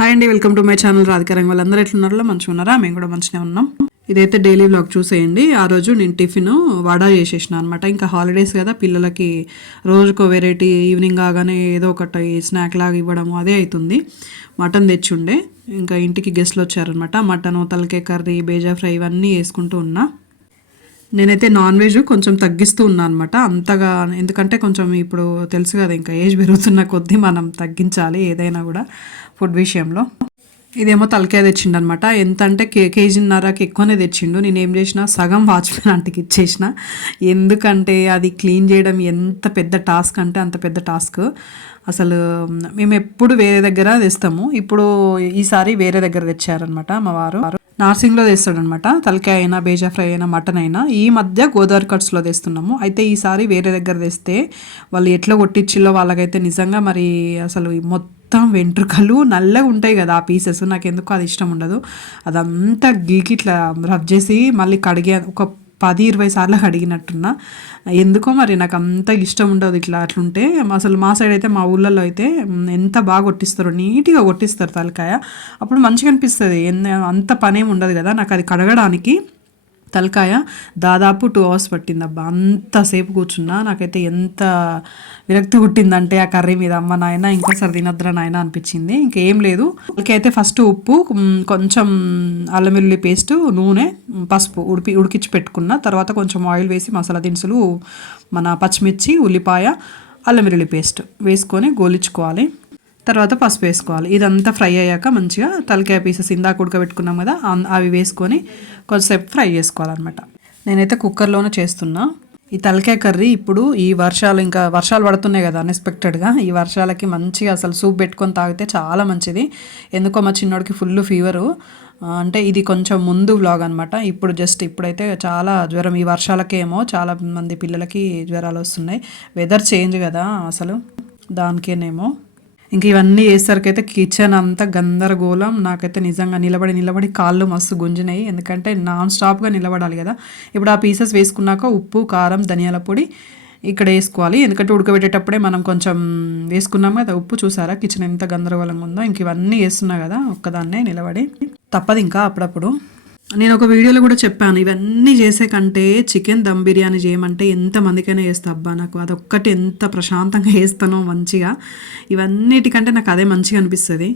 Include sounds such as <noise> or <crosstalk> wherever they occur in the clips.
Hi అండి welcome to my channel రాధికారం వాళ్ళందరూ ఎట్లున్నారో మంచిగా ఉన్నారా? మేము కూడా మంచిగా ఉన్నాం. ఇదైతే డైలీ వ్లాగ్ చూసేయండి. ఆ రోజు నేను టిఫిన్ వడ చేసేసిన అనమాట ఇంకా హాలిడేస్ కదా పిల్లలకి రోజుకో వెరైటీ ఈవినింగ్ కాగానే ఏదో ఒకటి స్నాక్ లాగా ఇవ్వడం అదే అవుతుంది మటన్ తెచ్చుండే. ఇంకా ఇంటికి గెస్ట్లు వచ్చారనమాట మటన్ తలకే కర్రీ బేజా ఫ్రై ఇవన్నీ వేసుకుంటూ ఉన్నా. నేనైతే నాన్ వెజ్ కొంచెం తగ్గిస్తూ ఉన్నాను అనమాట అంతగా ఎందుకంటే కొంచెం ఇప్పుడు తెలుసు కదా ఇంకా ఏజ్ పెరుగుతున్న కొద్దీ మనం తగ్గించాలి ఏదైనా కూడా ఫుడ్ విషయంలో. ఇదేమో తలకాయ తెచ్చిండు అనమాట ఎంత అంటే కే కేజీన్నరకి ఎక్కువనే తెచ్చిండు. నేను ఏం చేసిన సగం వాచ్మెన్ లాంటికి ఇచ్చేసిన. ఎందుకంటే అది క్లీన్ చేయడం ఎంత పెద్ద టాస్క్ అంటే అంత పెద్ద టాస్క్. అసలు మేము ఎప్పుడు వేరే దగ్గర తెస్తాము. ఇప్పుడు ఈసారి వేరే దగ్గర తెచ్చారనమాట మా వారు. నార్సింగ్లో తెస్తాడనమాట. తలకాయ అయినా బేజా ఫ్రై అయినా మటన్ అయినా ఈ మధ్య గోదావరి కట్స్లో తెస్తున్నాము. అయితే ఈసారి వేరే దగ్గర తెస్తే వాళ్ళు ఎట్లా కొట్టించిల్లో వాళ్ళకైతే నిజంగా మరి అసలు మొత్తం వెంట్రుకలు నల్లగా ఉంటాయి కదా ఆ పీసెస్. నాకు ఎందుకో అది ఇష్టం ఉండదు. అదంతా గీకి ఇట్లా రబ్ చేసి మళ్ళీ కడిగే ఒక పది ఇరవై సార్లు అడిగినట్టున్నా ఎందుకో మరి నాకు అంత ఇష్టం ఉండదు ఇట్లా అట్లుంటే అసలు మా సైడ్ అయితే మా ఊళ్ళల్లో అయితే ఎంత బాగా కొట్టిస్తారో నీట్గా కొట్టిస్తారు తలకాయ. అప్పుడు మంచిగా అనిపిస్తుంది. ఎంత అంత పనేం ఉండదు కదా నాకు అది కడగడానికి. తలకాయ దాదాపు టూ అవర్స్ పట్టిందబ్బా. అంతసేపు కూర్చున్నా నాకైతే ఎంత విరక్తి పుట్టిందంటే ఆ కర్రీ మీద అమ్మ నాయన సరి తినద్దురా నాయన అనిపించింది. ఇంకేం లేదు. అయితే ఫస్ట్ ఉప్పు కొంచెం అల్లం వెల్లుల్లి పేస్ట్ నూనె పసుపు ఉడిపి ఉడికించి పెట్టుకున్న. తర్వాత కొంచెం ఆయిల్ వేసి మసాలా దినుసులు మన పచ్చిమిర్చి ఉల్లిపాయ అల్లం వెల్లుల్లి పేస్ట్ వేసుకొని గోలించుకోవాలి. తర్వాత పసుపు వేసుకోవాలి. ఇదంతా ఫ్రై అయ్యాక మంచిగా తలకాయ పీసెస్ ఇందాక ఉడకబెట్టుకున్నాం కదా అన్- అవి వేసుకొని కొంచెంసేపు ఫ్రై చేసుకోవాలన్నమాట. నేనైతే కుక్కర్లోనే చేస్తున్నా. ఈ తలకాయ కర్రీ ఇప్పుడు ఈ వర్షాలు ఇంకా వర్షాలు పడుతున్నాయి కదా అన్ఎక్స్పెక్టెడ్గా ఈ వర్షాలకి మంచిగా అసలు సూప్ పెట్టుకొని తాగితే చాలా మంచిది. ఎందుకో మా చిన్నోడికి ఫుల్ ఫీవరు అంటే ఇది కొంచెం ముందు వ్లాగ్ అనమాట ఇప్పుడు జస్ట్ ఇప్పుడైతే చాలా జ్వరం. ఈ వర్షాలకేమో చాలా మంది పిల్లలకి జ్వరాలు వస్తున్నాయి. వెదర్ చేంజ్ కదా అసలు. దానికేనేమో. ఇంక ఇవన్నీ వేసరికైతే కిచెన్ అంతా గందరగోళం. నాకైతే నిజంగా నిలబడి నిలబడి కాళ్ళు మస్తు గుంజినాయి. ఎందుకంటే నాన్ స్టాప్గా నిలబడాలి కదా. ఇప్పుడు ఆ పీసెస్ వేసుకున్నాక ఉప్పు కారం ధనియాల పొడి ఇక్కడ వేసుకోవాలి. ఎందుకంటే ఉడకబెట్టేటప్పుడే మనం కొంచెం వేసుకున్నాం కదా. ఉప్పు చూసారా? కిచెన్ ఎంత గందరగోళంగా ఉందో. ఇంక ఇవన్నీ వేస్తున్నా కదా ఒక్కదాన్నే నిలబడి. తప్పదు ఇంకా అప్పుడప్పుడు. నేను ఒక వీడియోలో కూడా చెప్పాను ఇవన్నీ చేసే కంటే చికెన్ దమ్ బిర్యానీ చేయమంటే ఎంత మందికైనా అబ్బా నాకు అదొక్కటి ఎంత ప్రశాంతంగా వేస్తానో మంచిగా. ఇవన్నిటికంటే నాకు అదే మంచిగా అనిపిస్తుంది.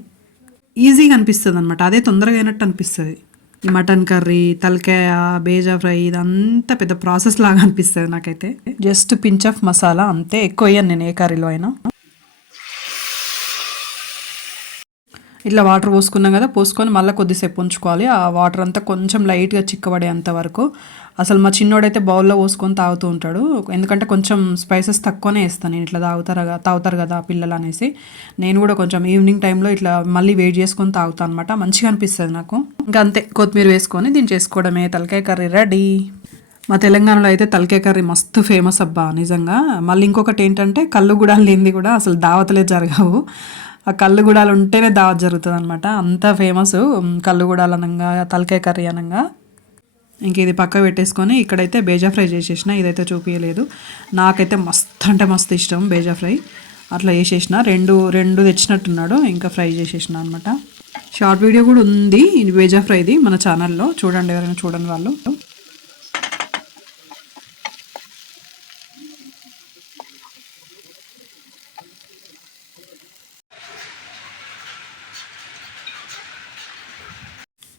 ఈజీగా అనిపిస్తుంది అనమాట అదే తొందరగా అయినట్టు అనిపిస్తుంది. ఈ మటన్ కర్రీ తలకాయ బేజా ఫ్రై ఇదంతా పెద్ద ప్రాసెస్ లాగా అనిపిస్తుంది నాకైతే. జస్ట్ పించ్ ఆఫ్ మసాలా అంతే ఎక్కువ అయ్యాను నేను ఏ కర్రీలో అయినా. ఇట్లా వాటర్ పోసుకున్నాం కదా పోసుకొని మళ్ళీ కొద్దిసేపు ఉంచుకోవాలి. ఆ వాటర్ అంతా కొంచెం లైట్గా చిక్కబడేంత వరకు. అసలు మా చిన్నోడైతే బౌల్లో పోసుకొని తాగుతూ ఉంటాడు. ఎందుకంటే కొంచెం స్పైసెస్ తక్కువనే వేస్తాను నేను. ఇట్లా తాగుతారు కదా తాగుతారు కదా పిల్లలు అనేసి. నేను కూడా కొంచెం ఈవినింగ్ టైంలో ఇట్లా మళ్ళీ వెయిట్ చేసుకొని తాగుతాను అనమాట మంచిగా అనిపిస్తుంది నాకు. ఇంకా అంతే కొత్తిమీర వేసుకొని దీన్ని చేసుకోవడమే తలకాయ కర్రీ రెడీ. మా తెలంగాణలో అయితే తలకాయ కర్రీ మస్తు ఫేమస్ అబ్బా నిజంగా. మళ్ళీ ఇంకొకటి ఏంటంటే కళ్ళు గుడాలు లేనిది కూడా అసలు దావతలే జరగవు. ఆ కళ్ళుగూడాలు ఉంటేనే దావత్ జరుగుతుంది అనమాట అంత ఫేమస్. కళ్ళుగూడాలు అనగా తలకాయ కర్రీ అనగా. ఇంక ఇది పక్క పెట్టేసుకొని ఇక్కడైతే బేజా ఫ్రై చేసేసిన. ఇదైతే చూపించలేదు నాకైతే మస్తు అంటే మస్తు ఇష్టం బేజా ఫ్రై. అట్లా చేసేసిన. రెండు రెండు తెచ్చినట్టున్నాడు. ఇంకా ఫ్రై చేసేసిన అనమాట షార్ట్ వీడియో కూడా ఉంది. బేజా ఫ్రైది మన ఛానల్లో. చూడండి ఎవరైనా చూడండి వాళ్ళు.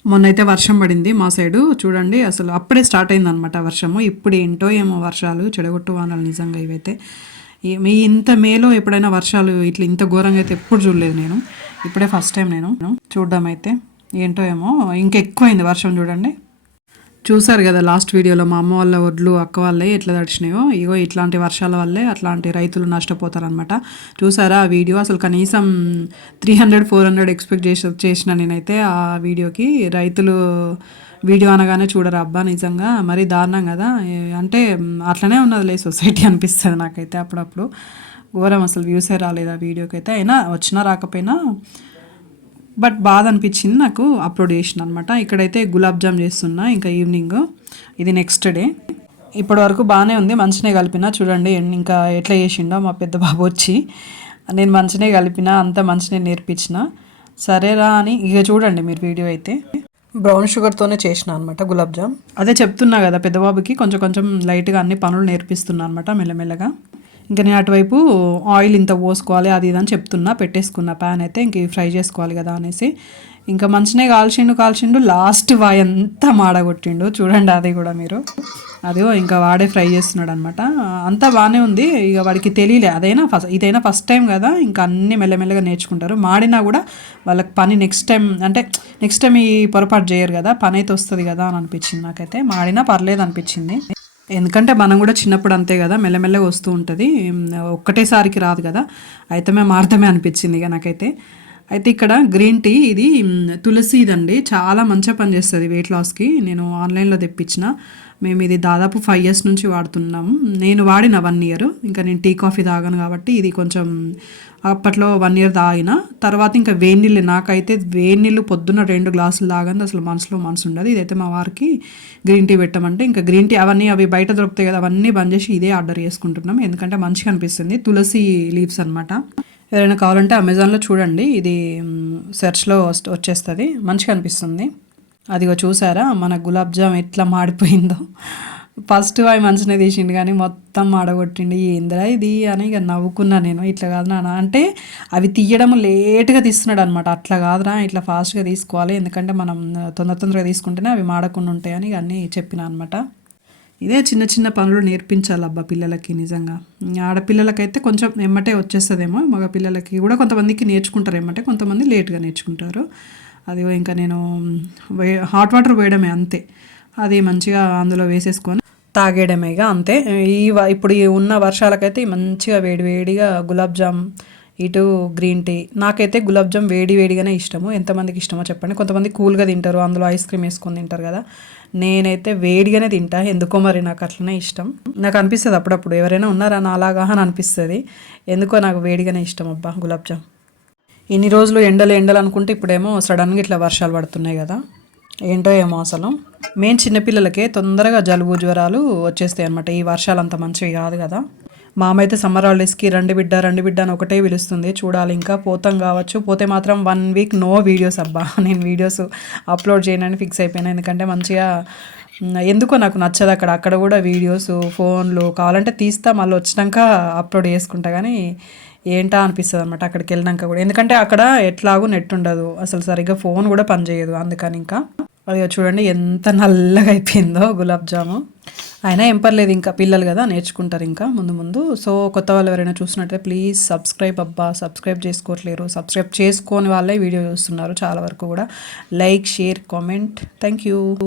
మొన్నైతే వర్షం పడింది మా సైడు. చూడండి అసలు అప్పుడే స్టార్ట్ అయింది అనమాట వర్షము. ఇప్పుడు ఏంటో ఏమో వర్షాలు చెడగొట్టు వానలు నిజంగా ఇవైతే. ఈ ఇంత మేలో ఎప్పుడైనా వర్షాలు ఇట్లా ఇంత ఘోరంగా అయితే ఎప్పుడు చూడలేదు నేను. ఇప్పుడే ఫస్ట్ టైం నేను. చూడడం అయితే ఏంటో ఏమో ఇంకా ఎక్కువైంది వర్షం చూడండి. చూసారు కదా లాస్ట్ వీడియోలో మా అమ్మ వాళ్ళ ఒడ్లు అక్క వాళ్ళే ఎట్లా తడిచినాయో? ఇగో ఇట్లాంటి వర్షాల వల్లే అట్లాంటి రైతులు నష్టపోతారనమాట చూసారా ఆ వీడియో? అసలు కనీసం three hundred four hundred expect చేసి చేసిన నేనైతే ఆ వీడియోకి. రైతులు వీడియో అనగానే చూడరా అబ్బా నిజంగా. మరీ దారుణం కదా. అంటే అట్లనే ఉన్నదిలే సొసైటీ అనిపిస్తుంది నాకైతే అప్పుడప్పుడు. ఘోరం అసలు వ్యూసే రాలేదు ఆ వీడియోకి అయితే అయినా వచ్చినా రాకపోయినా బట్ బాధ అనిపించింది నాకు అప్లోడ్ చేసిన అనమాట ఇక్కడైతే గులాబ్ జామ్ చేస్తున్నా ఇంకా ఈవినింగ్. ఇది నెక్స్ట్ డే. ఇప్పటి వరకు బాగానే ఉంది మంచినే కలిపిన. చూడండి ఇంకా ఎట్లా చేసిండో మా పెద్ద బాబు వచ్చి. నేను మంచినే కలిపిన అంత మంచినే నేర్పించిన. సరేరా అని ఇక చూడండి మీరు వీడియో అయితే. బ్రౌన్ షుగర్తోనే చేసిన అనమాట గులాబ్ జామ్. అదే చెప్తున్నా కదా పెద్దబాబుకి కొంచెం కొంచెం లైట్గా అన్ని పనులు నేర్పిస్తున్నా అనమాట మెల్లమెల్లగా. ఇంకా నేను అటువైపు ఆయిల్ ఇంత పోసుకోవాలి అది ఇది అని చెప్తున్నా పెట్టేసుకున్న ప్యాన్ అయితే ఇంక ఫ్రై చేసుకోవాలి కదా అనేసి. ఇంకా మంచినే కాల్చిండు కాల్చిండు లాస్ట్ వాయ్ అంతా మాడగొట్టిండు. చూడండి అది కూడా మీరు. అదో ఇంకా వాడే ఫ్రై చేస్తున్నాడు అనమాట అంతా బాగానే ఉంది. ఇక వాడికి తెలియలే. అదైనా ఫస్ట్ ఇదైనా ఫస్ట్ టైం కదా. ఇంకా అన్ని మెల్లమెల్లగా నేర్చుకుంటారు. మాడినా కూడా వాళ్ళకి పని నెక్స్ట్ టైం అంటే నెక్స్ట్ టైం ఈ పొరపాటు చేయరు కదా. పని అయితే వస్తుంది కదా అని అనిపించింది నాకైతే. మాడినా పర్లేదు అనిపించింది. ఎందుకంటే మనం కూడా చిన్నప్పుడు అంతే కదా మెల్లమెల్లగా వస్తూ ఉంటుంది. ఒక్కటేసారికి రాదు కదా. అయితే మేము అర్థమే అనిపించింది ఇక నాకైతే. అయితే ఇక్కడ గ్రీన్ టీ ఇది తులసిదండి. చాలా మంచిగా పనిచేస్తుంది వెయిట్ లాస్కి నేను ఆన్లైన్లో తెప్పించిన. మేము ఇది దాదాపు ఫైవ్ ఇయర్స్ నుంచి వాడుతున్నాము. నేను వాడిన వన్ ఇయర్ ఇంకా నేను టీ కాఫీ తాగాను కాబట్టి ఇది కొంచెం అప్పట్లో వన్ ఇయర్ తాగిన తర్వాత ఇంకా వేడి నీళ్ళు. నాకైతే వేడి నీళ్ళు పొద్దున్న రెండు గ్లాసులు తాగంది అసలు మనసులో మనసు ఉండదు. ఇదైతే మా వారికి గ్రీన్ టీ పెట్టమంటే ఇంకా గ్రీన్ టీ అవన్నీ అవి బయట దొరుకుతాయి కదా అవన్నీ బంద్ చేసి ఇదే ఆర్డర్ చేసుకుంటున్నాం ఎందుకంటే మంచిగా అనిపిస్తుంది. తులసి లీవ్స్ అనమాట ఎవరైనా కావాలంటే అమెజాన్లో చూడండి. ఇది సెర్చ్లో వచ్చేస్తుంది. మంచిగా అనిపిస్తుంది. అదిగో చూసారా మన గులాబ్ జామ్ ఎట్లా మాడిపోయిందో. ఫస్ట్ అవి మంచిగా తీసిండు కానీ మొత్తం మాడగొట్టిండు ఏందిరా ఇది? అని ఇక నవ్వుకున్నా నేను. ఇట్లా కాదు నాన్న. అంటే అవి తీయడం లేట్గా తీస్తున్నాడు అనమాట అట్లా కాదురా ఇట్లా ఫాస్ట్గా తీసుకోవాలి. ఎందుకంటే మనం తొందర తొందరగా తీసుకుంటేనే అవి మాడకుండా ఉంటాయని అన్నీ చెప్పిన అనమాట ఇదే చిన్న చిన్న పనులు నేర్పించాలి అబ్బా పిల్లలకి నిజంగా. ఆడపిల్లలకైతే కొంచెం ఎమ్మటే వచ్చేస్తుందేమో. మగ పిల్లలకి కూడా కొంతమందికి నేర్చుకుంటారు ఎమ్మటే. కొంతమంది లేట్గా నేర్చుకుంటారు. అది ఇంకా నేను వే హాట్ వాటర్ వేయడమే అంతే. అది మంచిగా అందులో వేసేసుకొని తాగేయడమేగా అంతే. ఈ ఇప్పుడు ఉన్న వర్షాలకైతే మంచిగా వేడి వేడిగా గులాబ్ జామ్ ఇటు గ్రీన్ టీ నాకైతే గులాబ్ జామ్ వేడి వేడిగానే ఇష్టము. ఎంతమందికి ఇష్టమో చెప్పండి. కొంతమంది కూల్గా తింటారు అందులో ఐస్ క్రీమ్ వేసుకొని తింటారు కదా. నేనైతే వేడిగానే తింటా ఎందుకో మరి నాకు అట్లనే ఇష్టం. నాకు అనిపిస్తుంది అప్పుడప్పుడు. ఎవరైనా ఉన్నారా? నా అలాగా అని అనిపిస్తుంది. ఎందుకో నాకు వేడిగానే ఇష్టం అబ్బా గులాబ్ జామ్. ఇన్ని రోజులు ఎండలు ఎండలు అనుకుంటే ఇప్పుడేమో సడన్గా ఇట్లా వర్షాలు పడుతున్నాయి కదా. ఏంటో ఏమో అసలు. మెయిన్ చిన్నపిల్లలకే తొందరగా జలుబు జ్వరాలు వచ్చేస్తాయి అనమాట ఈ వర్షాలు అంత మంచివి కాదు కదా. మామైతే అయితే సమ్మర్ హాలిడేస్కి రండి బిడ్డ రండి బిడ్డ అని ఒకటే పిలుస్తుంది. చూడాలి ఇంకా పోతాం కావచ్చు. పోతే మాత్రం వన్ వీక్ నో వీడియోస్ అబ్బా. <laughs> నేను వీడియోస్ అప్లోడ్ చేయనని ఫిక్స్ అయిపోయాను. ఎందుకంటే మంచిగా ఎందుకో నాకు నచ్చదు అక్కడ. అక్కడ కూడా వీడియోస్ ఫోన్లు కావాలంటే తీస్తా. మళ్ళీ వచ్చినాక అప్లోడ్ చేసుకుంటా. కానీ ఏంటా అనిపిస్తుంది అనమాట అక్కడికి వెళ్ళినాక కూడా. ఎందుకంటే అక్కడ ఎట్లాగూ నెట్ ఉండదు. అసలు సరిగ్గా ఫోన్ కూడా పనిచేయదు అందుకని ఇంకా. అది చూడండి ఎంత నల్లగా అయిపోయిందో గులాబ్ జాము. అయినా ఏం పర్లేదు ఇంకా పిల్లలు కదా నేర్చుకుంటారు ఇంకా ముందు ముందు. సో కొత్త వాళ్ళు ఎవరైనా చూసినట్టే ప్లీజ్ సబ్స్క్రైబ్ అబ్బా సబ్స్క్రైబ్ చేసుకోవట్లేరు. సబ్స్క్రైబ్ చేసుకొని వాళ్ళే వీడియో చూస్తున్నారు చాలా వరకు కూడా. Like share comment. Thank you.